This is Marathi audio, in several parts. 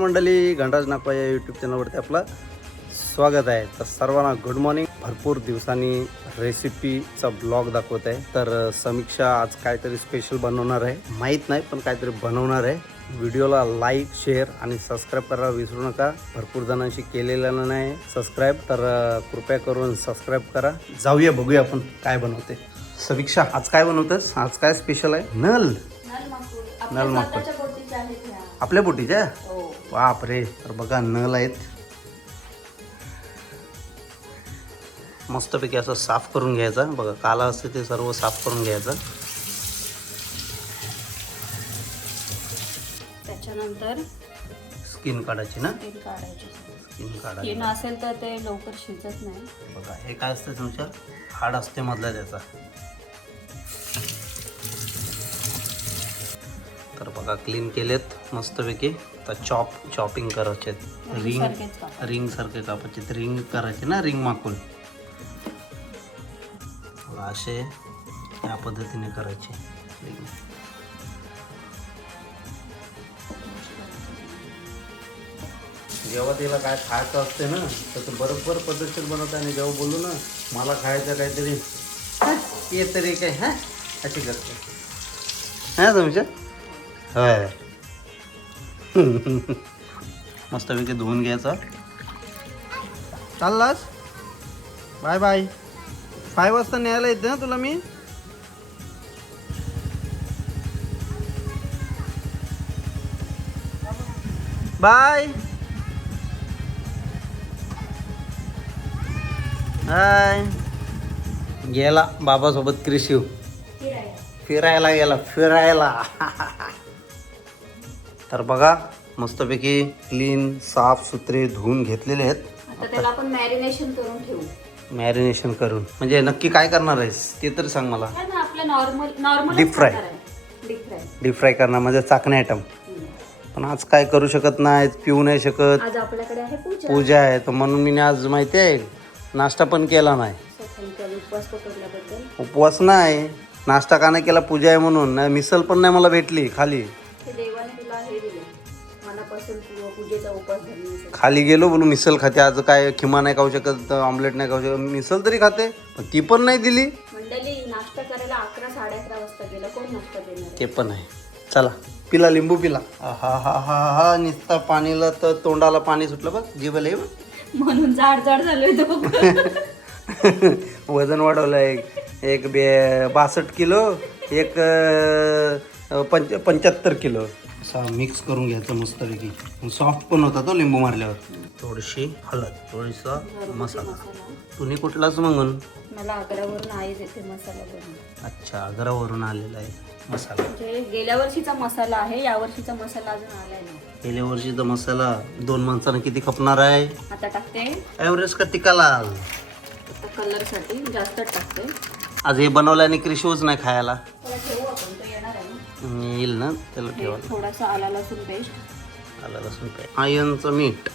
मंडळी, गणराज नागपा या यूट्यूब चॅनलवरती आपलं स्वागत आहे. तर सर्वांना गुड मॉर्निंग. भरपूर दिवसांनी रेसिपीचा ब्लॉग दाखवत आहे. तर समीक्षा आज काहीतरी स्पेशल बनवणार आहे, माहीत नाही पण काहीतरी बनवणार आहे. व्हिडिओला लाईक, शेअर आणि सबस्क्राईब करायला विसरू नका. भरपूर जणांशी केलेलं नाही सबस्क्राईब, तर कृपया करून सबस्क्राईब करा. जाऊया बघूया आपण काय बनवते. समीक्षा आज काय बनवतेस? आज काय स्पेशल आहे? नल माकूड आपल्या बोटीच्या? बाप रे. तर बघा नल आहेत, मस्तपैकी असं साफ करून घ्यायचा. बघा काला असते ते सर्व साफ करून घ्यायचं. त्याच्यानंतर स्किन काढायची ना? स्किन काढायची असेल तर ते लवकर शिजत नाही. बघा हे काय असतं तुमच्या हाड असते मधला त्याचा. तर बघा क्लीन केलेत मस्तपैकी. आता चॉपिंग करायचे, रिंग सारखे कापायचे. रिंग करायचे ना, रिंग माकूल असे या पद्धतीने करायचे रिंग. जेव्हा तिला काय खायचं असते ना तर ते बरोबर पद्धतशीर बनवतं. आणि जेव्हा बोलू ना मला खायचं काहीतरी ये तरी काय हा अशी करते. हा तुमच्या होय. मस्तपैकी धुवून घ्यायचा. चाललास? Bye bye. 5 वाजता न्यायला येते ना तुला मी. बाय. हाय. गेला बाबासोबत क्रिशिव फिरायला गेला फिरायला. तर बघा मस्तपैकी क्लीन साफ सुथरे धुवून घेतलेले आहेत. आता त्याला आपण मॅरिनेशन करून ठेवू. मॅरिनेशन करून म्हणजे नक्की काय करणार आहेस ते तर सांग मला. आपलं नॉर्मल डीप फ्राय करणार म्हणजे चाकणे आयटम. पण आज काय करू शकत नाही, पिऊ नाही शकत. आज आपल्याकडे आहे पूजा आहे. तर म्हणून मी आज माहिती आहे नाश्ता पण केला नाही. उपवास नाही, नाश्ता का नाही केला? पूजा आहे म्हणून. नाही मिसल पण नाही मला भेटली खाली. खाली गेलो बोलू मिसल खाते. आज काय खिमा नाही खाऊ शकत, ऑमलेट नाही खाऊ शकत, मिसल तरी खाते पण ती पण नाही दिली. नाश्ता करायला 11-11:30 वाजता गेला. कोण नाश्ता देणार? ते पण आहे. चला पिला, लिंबू पिला. हा हा हा हा निसता पाणीला तर तोंडाला पाणी सुटलं बघ, जीवला ये म्हणून जाड झालोय तो. वजन वाढवलं. एक 62 किलो, एक 75 किलो. असा मिक्स करून घ्यायचं मस्तपैकी. सॉफ्ट पण होता तो लिंबू मारल्यावर. थोडीशी हळद, थोडीसा मसाला. तुम्ही कुठलाच मागून? मला आग्रावरून आहे येथे मसाला बनवून. अच्छा, आग्रावरून आलेला आहे मसाला. म्हणजे गेल्या वर्षीचा मसाला आहे, या वर्षीचा मसाला अजून आलाय नाही. गेल्या वर्षीचा मसाला 2 माणसांना किती खपणार आहे? आता टाकते एव्हरेस्ट का तिकालाल. आता कलर साठी जास्त टाकते. आज हे बनवल्याने क्रिशूच नाही खायला. ठेवू आपण, तो येणार आहे ना. येईल ना त्याला ठेवा. थोडासा आला लसूण पेस्ट, आला लसूण पेस्ट, आयनचं मीठ,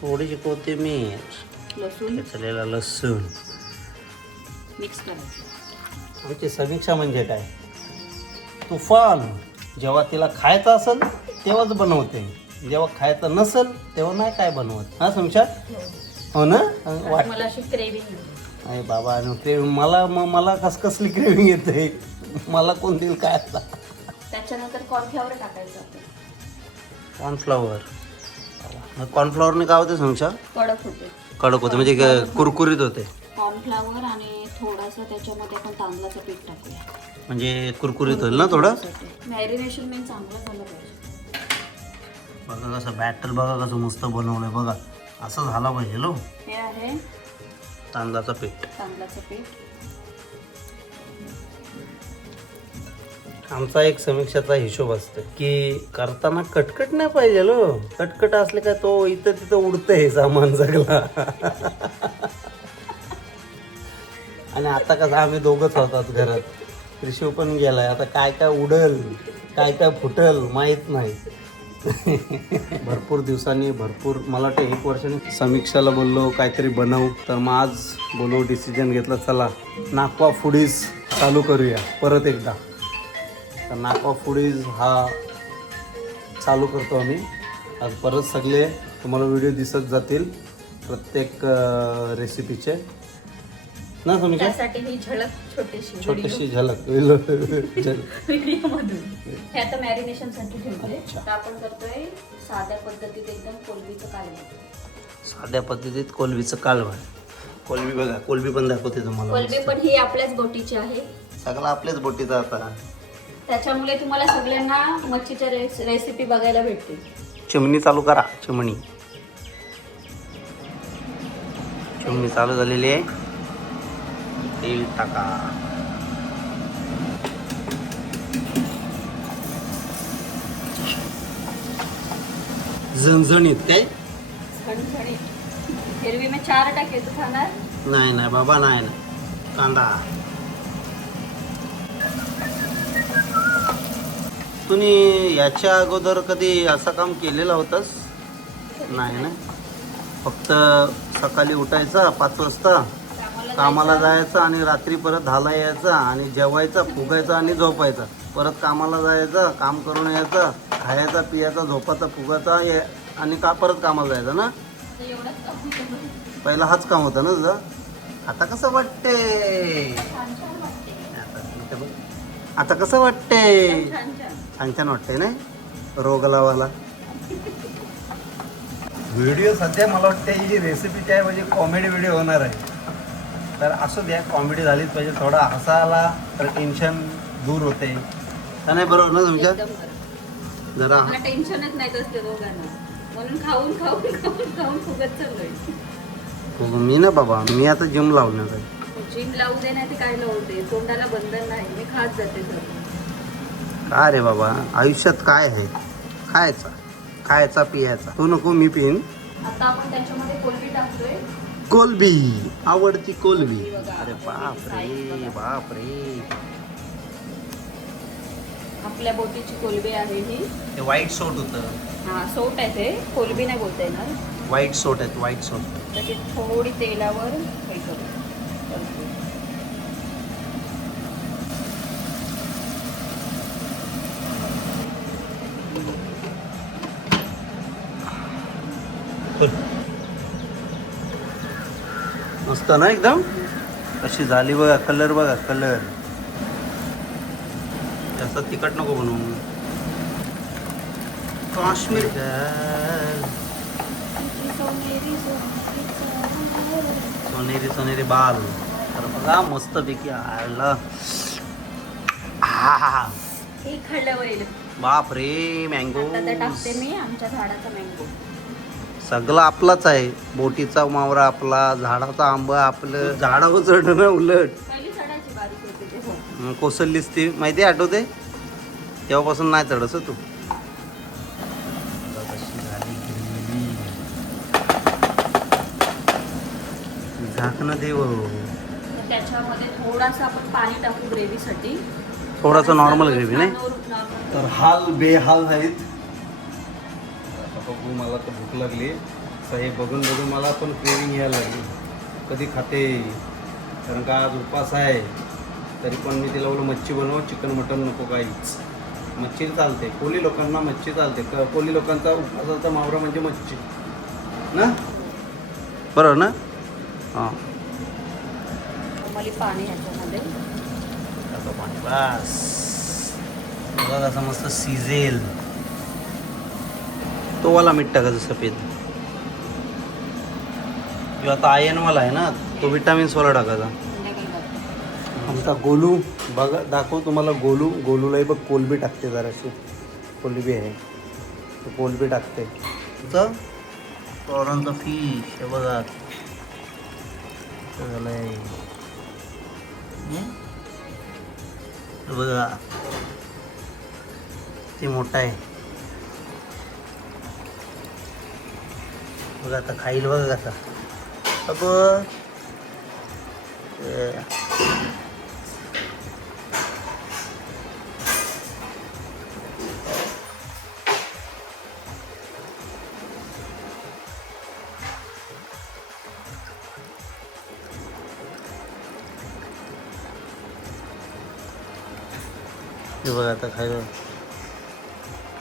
थोडीशी कोथिंबीर, लसूण ठेचलेला लसूण मिक्स करायचं. आमची समीक्षा म्हणजे काय तुफान. जेव्हा तिला खायचं असेल तेव्हाच बनवते, जेव्हा खायचं नसेल तेव्हा नाही काय बनवत. हा समीक्षा? हो ना. मला अशी क्रेविंग अरे बाबा, मला कसली क्रेविंग येते. मला कोण देईल काय आता. त्याच्यानंतर कॉर्नफ्लॉवर टाकायचं. कॉर्नफ्लॉवरने काय होते समीक्षा? कडक होते म्हणजे कुरकुरीत होते. कॉर्नफ्लॉवर आणि थोडासा त्याच्यामध्ये आपण तांदळाचं पीठ टाकूया म्हणजे कुरकुरीत होईल ना थोडं. मॅरिनेशन मेन चांगलं झालं पाहिजे. बघा कसं बॅटर, बघा कसं मस्त बनवलंय. बघा असं झालं पाहिजे लो. हे आहे तांदळाचं पीठ. आमचा एक समीक्षाचा हिशोब असतो की करताना कटकट नाही पाहिजे लो. कटकट असले काय तो इथं तिथं उडतंय सामान सगळं. आणि आता कसं आम्ही दोघंच होतात घरात. कृषी पण गेलाय. आता काय काय उडल काय काय फुटल माहीत नाही. भरपूर दिवसांनी मला वाटतं 1 वर्षाने समीक्षाला बोललो काहीतरी बनवू. तर मग आज बोलू डिसिजन घेतला, चला नागपा फूडीज चालू करूया परत एकदा. तर नागपा फूडीज हा चालू करतो आम्ही आज परत सगळे तुम्हाला व्हिडिओ दिसत जातील प्रत्येक रेसिपीचे ना समीक्षा. त्यासाठी ही झलक छोटीशी झलक व्हिडिओ मधून हे आता मॅरिनेशन साठी ठेवतोय. अच्छा. आता आपण करतोय साध्या पद्धतीत एकदम कोलबीचं कालवण. साध्या पद्धतीत कोलबीचं कालवण. कोलबी बघा, कोलबी पण दाखवते तुम्हाला. कोलबी पण ही आपल्याच बोटीची आहे. सगळं आपल्याच बोटीचा आता. त्याच्यामुळे तुम्हाला सगळ्यांना मच्छीच्या रेसिपी बघायला भेटतील. चिमणी चालू करा. चिमणी चालू झालेली आहे. तेल टाका. झणझणीत काय झणझणीत. एरवी मी 4 टाके तू खाणार? नाही नाही बाबा, नाही कांदा. तुम्ही याच्या अगोदर कधी असं काम केलेलं होतंस? नाही ना. फक्त सकाळी उठायचं 5 वाजता, कामाला जायचं आणि रात्री परत 10ला यायचं आणि जेवायचं, फुगायचं आणि झोपायचं. परत कामाला जायचं, काम करून यायचं, खायचा, पियाचा, झोपाचा, फुगाचा आणि परत कामाला जायचं ना. एवढंच काम होतं. पहिला हाच काम होता ना तुझं. आता कसं वाटते? छान छान वाटते. आता कसं वाटते? छान छान. छान छान वाटते ना. रोग लावाला व्हिडिओ सध्या मला वाटते ही रेसिपीची आहे म्हणजे कॉमेडी व्हिडिओ होणार आहे. तर असू द्या, कॉमेडी झालीच पाहिजे. थोडा हसायला तर टेन्शन दूर होते का नाही? बरोबर ना तुमच्या? एकदम बरं. जरा मला टेन्शनच नाही असते दोघांना, म्हणून खाऊन खाऊन खाऊन खाऊन फुगत चाललोय. मी ना बाबा, मी आता जिम लावणार आहे. जिम लावू दे नाही ते काय लावू दे, तोंडाला बंधन नाही. मी खात जाते सर. काय रे बाबा, आयुष्यात काय आहे? खायचा पियाचा. तू नको, मी पिईन. आता आपण त्याच्यामध्ये कोलबी टाकतोय. कोलबी, आवडती कोलबी. कोलबी बघा. अरे बापरे बापरे. आपल्या बोटीची कोलबी आहे ही. ते व्हाईट सोट होतं. हा, सोट आहे ते. कोलबी नाही बोलता येणार. व्हाईट सोट आहेत, व्हाईट सोट. त्याची थोडी तेलावर हे करू. मस्त ना एकदम. कशी झाली बघा, कलर बघा, कलर. जास्त तिखट नको बनवू. काश्मीर सोनेरी सोनेरी बाल. तर बघा मस्त पैकी आला. हे खाल्ल्यावर येईल. बाप रे, मँगो. आता त्या टाकते मी आमच्या झाडाचा मँगो. सगळं आपलाच आहे. बोटीचा मावरा आपला, झाडाचा आंबा आपलं. झाडावर चढणं उलट पहिली चढायची बारीक होते ते. कोसळलीस ती माहिती आहे, आठवते? तेव्हापासून नाही चढस तू. झाकणं देव. तर त्याच्यामध्ये थोडासा आपण पाणी टाकू ग्रेव्हीसाठी. थोडासा नॉर्मल ग्रेव्ही नाही. नॉर्मल. तर हाल बेहाल आहेत. आता बघू, मला तर भूक लागली. तर हे बघून बघून मला पण क्रेविंग यायला लागली. कधी खाते, कारण का आज उपवास आहे. तरी पण मी तिला बोललो मच्छी बनव, चिकन मटन नको काहीच. मच्छी चालते, कोली लोकांना मच्छी चालते. कोली लोकांचा उपवासाचा मावरा म्हणजे मच्छी ना, बरोबर ना? हां, मला पाणी ह्याच्यामध्ये टाका पाणी. बस बघा कसं मस्त शिजेल. तो वाला मीठ टाकायचं सफेद. जो आता आयनवाला आहे ना, तो विटामिन्सवाला टाकायचा. आमचा गोलू बघा, दाखव तुम्हाला. गोलूलाही बघ कोलबी टाकते. जराशी कोलबी आहे, तो कोलबी टाकते. तुझं प्रॉन्स फिश हे बघा झालंय. बघा ते मोठा आहे. बघा आता खाईल बघा कसा. अब हे बघा आता खायला.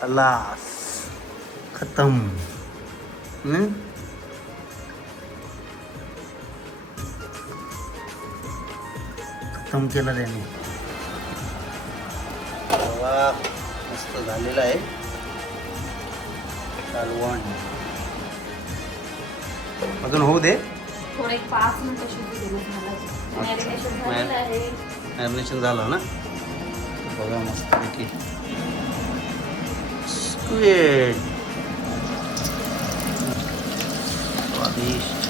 खलास. खतम. हं? खतम केलं त्याने. वा, मस्त झालेलं आहे कालवण. अजून होऊ दे. थोडं एक 5 मिनिटं शिजू दे मग मला. मॅरिनेशन झालेलं आहे. मॅरिनेशन झालं ना. बघा मस्तपैकी स्क्विड. स्वादिष्ट.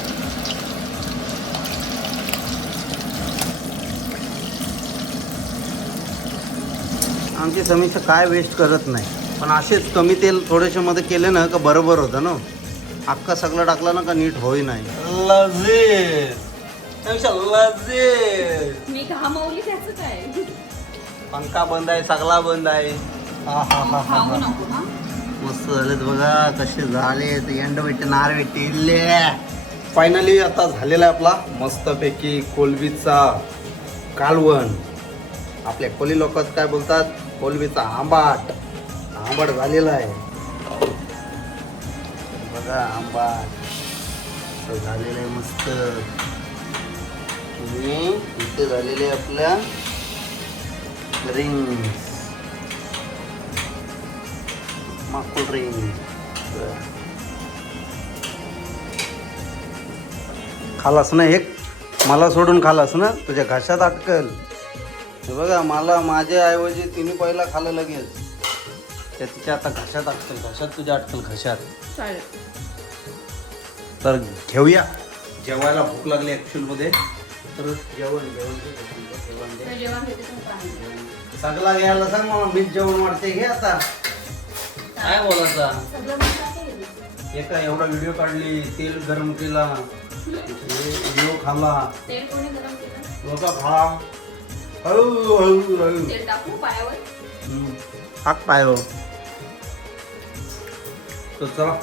आमची समीक्षा काय वेस्ट करत नाही, पण असेच कमी तेल थोडेसे मध्ये केले ना का बरोबर होतं ना. अख्खा सगळं टाकलं ना का नीट होई नाही. लजीज. समीक्षा लजीज. मी घामवली त्याचं काय. पंखा बंद आहे, सगळा बंद आहे. हा हा हा हा खाऊ नको हा. मस्त झालेत बघा कसे झालेत. एंड भेटते नार भेटते इल्ले. फायनली आता झालेला आहे आपला मस्तपैकी कोलबीचा कालवण. आपल्या कोली लोकात काय बोलतात, कोलबीचा आंबाट. आंबाट झालेला आहे बघा. आंबाट झालेलं आहे मस्त. आणि इथे झालेले आपल्या रिंग्स, माकूड रिंग. खालास ना एक, मला सोडून खालास ना, तुझ्या घशात अटकल. हे बघा मला माझ्या ऐवजी तिने पहिला खाल्लं लगेच. त्या तिच्या आता घशात अटकल, घशात तुझ्या अटकल घशात. चालेल. तर घेऊया जेवायला. भूक लागली ॲक्च्युअलमध्ये. तर जेवण जेवण जेवण दे. तर जेवण घेते पण पाणी. सगळा घ्यायला सांग मला. मीच जेवण वाढते घे आता. काय बोलायचा. सगळं मी काय केलं? एका एवढा व्हिडिओ काढली, तेल गरम केला, व्हिडिओ खाल्ला. तेल कोणी गरम केलं? लोक खा. हळू हळू हळू तेल टाकू पायावर. हाक पायो. तर चला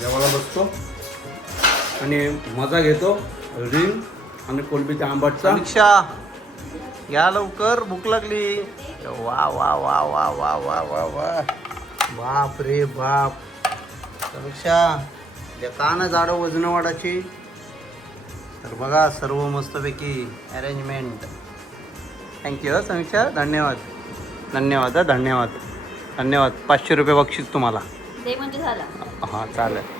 जेवायला बसतो आणि मजा घेतो रिंग आणि कोलबीच्या आंबाटचा. समीक्षा या लवकर, भूक लागली. वा वा वा वा वा वा वा वा. बाप रे बाप. समीक्षा का ना जाडं वजन वाढायची. तर बघा सर्व मस्तपैकी अरेंजमेंट. थँक्यू समीक्षा. धन्यवाद धन्यवाद धन्यवाद धन्यवाद. 500 रुपये बक्षीस तुम्हाला. दे म्हणजे झाला. हां चालेल.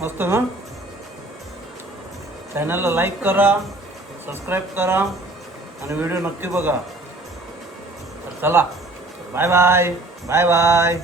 मस्त ना. चॅनलला लाईक करा, सबस्क्राईब करा आणि व्हिडिओ नक्की बघा. तर चला बाय बाय बाय बाय.